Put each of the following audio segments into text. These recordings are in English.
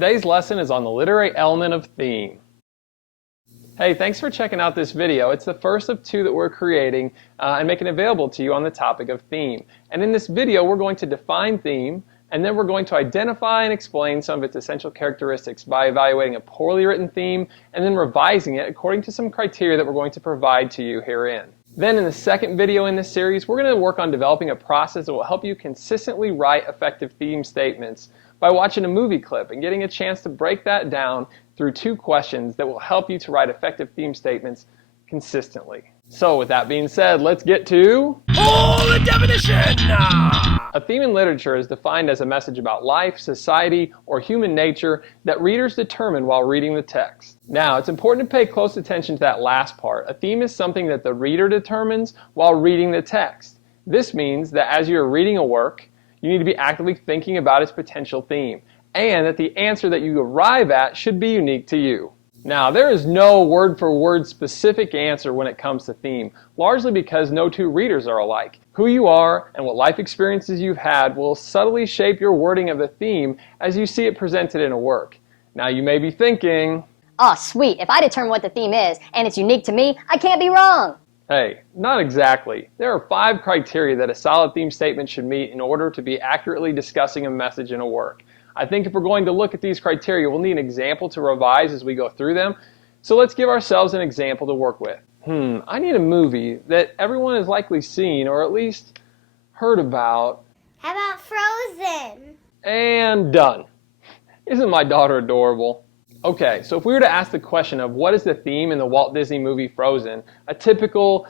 Today's lesson is on the literary element of theme. Hey, thanks for checking out this video. It's the first of two that we're creating and making available to you on the topic of theme. And in this video, we're going to define theme, and then we're going to identify and explain some of its essential characteristics by evaluating a poorly written theme and then revising it according to some criteria that we're going to provide to you herein. Then in the second video in this series, we're going to work on developing a process that will help you consistently write effective theme statements by watching a movie clip and getting a chance to break that down through two questions that will help you to write effective theme statements consistently. So with that being said, let's get to the definition! A theme in literature is defined as a message about life, society, or human nature that readers determine while reading the text. Now, it's important to pay close attention to that last part. A theme is something that the reader determines while reading the text. This means that as you're reading a work, you need to be actively thinking about its potential theme, and that the answer that you arrive at should be unique to you. Now, there is no word-for-word specific answer when it comes to theme, largely because no two readers are alike. Who you are and what life experiences you've had will subtly shape your wording of the theme as you see it presented in a work. Now, you may be thinking, oh, sweet, if I determine what the theme is and it's unique to me, I can't be wrong. Hey, not exactly. There are 5 criteria that a solid theme statement should meet in order to be accurately discussing a message in a work. I think if we're going to look at these criteria, we'll need an example to revise as we go through them. So let's give ourselves an example to work with. I need a movie that everyone has likely seen or at least heard about. How about Frozen? And done. Isn't my daughter adorable? Okay, so if we were to ask the question of what is the theme in the Walt Disney movie Frozen, a typical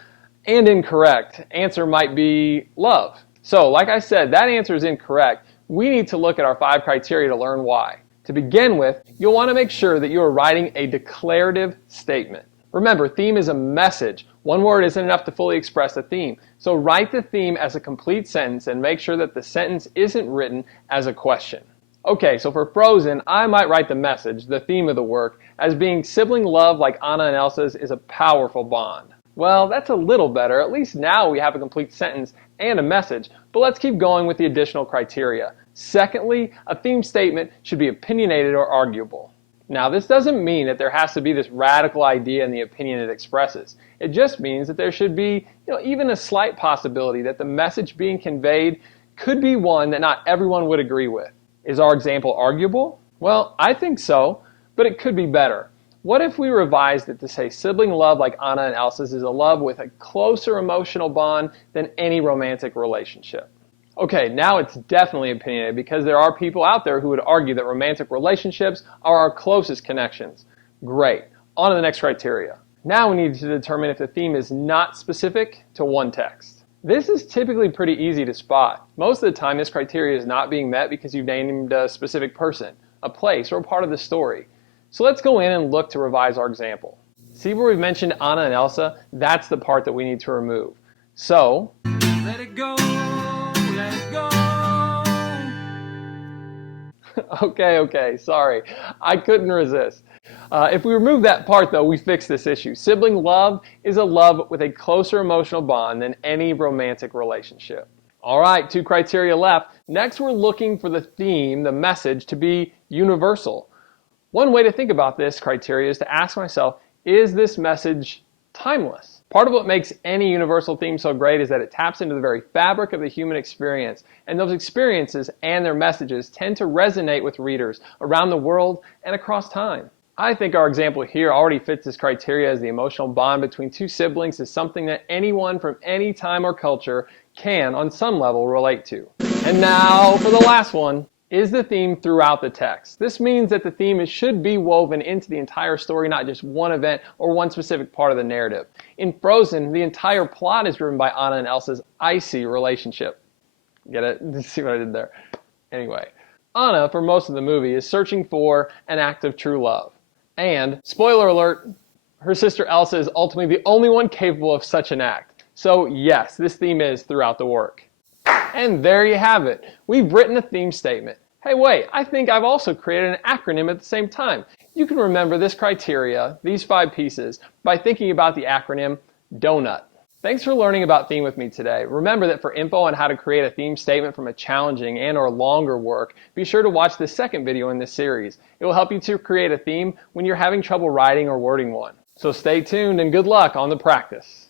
and incorrect answer might be love. So like I said, that answer is incorrect. We need to look at our 5 criteria to learn why. To begin with, you'll want to make sure that you are writing a declarative statement. Remember, theme is a message. One word isn't enough to fully express a theme. So write the theme as a complete sentence and make sure that the sentence isn't written as a question. Okay, so for Frozen, I might write the message, the theme of the work, as being sibling love like Anna and Elsa's is a powerful bond. Well, that's a little better. At least now we have a complete sentence and a message, but let's keep going with the additional criteria. Secondly, a theme statement should be opinionated or arguable. Now, this doesn't mean that there has to be this radical idea in the opinion it expresses. It just means that there should be, even a slight possibility that the message being conveyed could be one that not everyone would agree with. Is our example arguable? Well, I think so, but it could be better. What if we revised it to say sibling love like Anna and Elsa's is a love with a closer emotional bond than any romantic relationship? Okay, now it's definitely opinionated because there are people out there who would argue that romantic relationships are our closest connections. Great. On to the next criteria. Now we need to determine if the theme is not specific to one text. This is typically pretty easy to spot. Most of the time this criteria is not being met because you've named a specific person, a place, or a part of the story. So let's go in and look to revise our example. See where we've mentioned Anna and Elsa? That's the part that we need to remove. So, let it go, let it go. Okay, sorry. I couldn't resist. If we remove that part though, we fix this issue. Sibling love is a love with a closer emotional bond than any romantic relationship. Alright, 2 criteria left. Next we're looking for the theme, the message, to be universal. One way to think about this criteria is to ask myself, is this message timeless? Part of what makes any universal theme so great is that it taps into the very fabric of the human experience, and those experiences and their messages tend to resonate with readers around the world and across time. I think our example here already fits this criteria, as the emotional bond between 2 siblings is something that anyone from any time or culture can, on some level, relate to. And now for the last one. Is the theme throughout the text? This means that the theme should be woven into the entire story, not just one event or one specific part of the narrative. In Frozen, the entire plot is driven by Anna and Elsa's icy relationship. Get it? See what I did there? Anyway, Anna, for most of the movie, is searching for an act of true love. And, spoiler alert, her sister Elsa is ultimately the only one capable of such an act. So yes, this theme is throughout the work. And there you have it. We've written a theme statement. Hey wait, I think I've also created an acronym at the same time. You can remember this criteria, these 5 pieces, by thinking about the acronym DONUT. Thanks for learning about theme with me today. Remember that for info on how to create a theme statement from a challenging and or longer work, be sure to watch the second video in this series. It will help you to create a theme when you're having trouble writing or wording one. So stay tuned and good luck on the practice.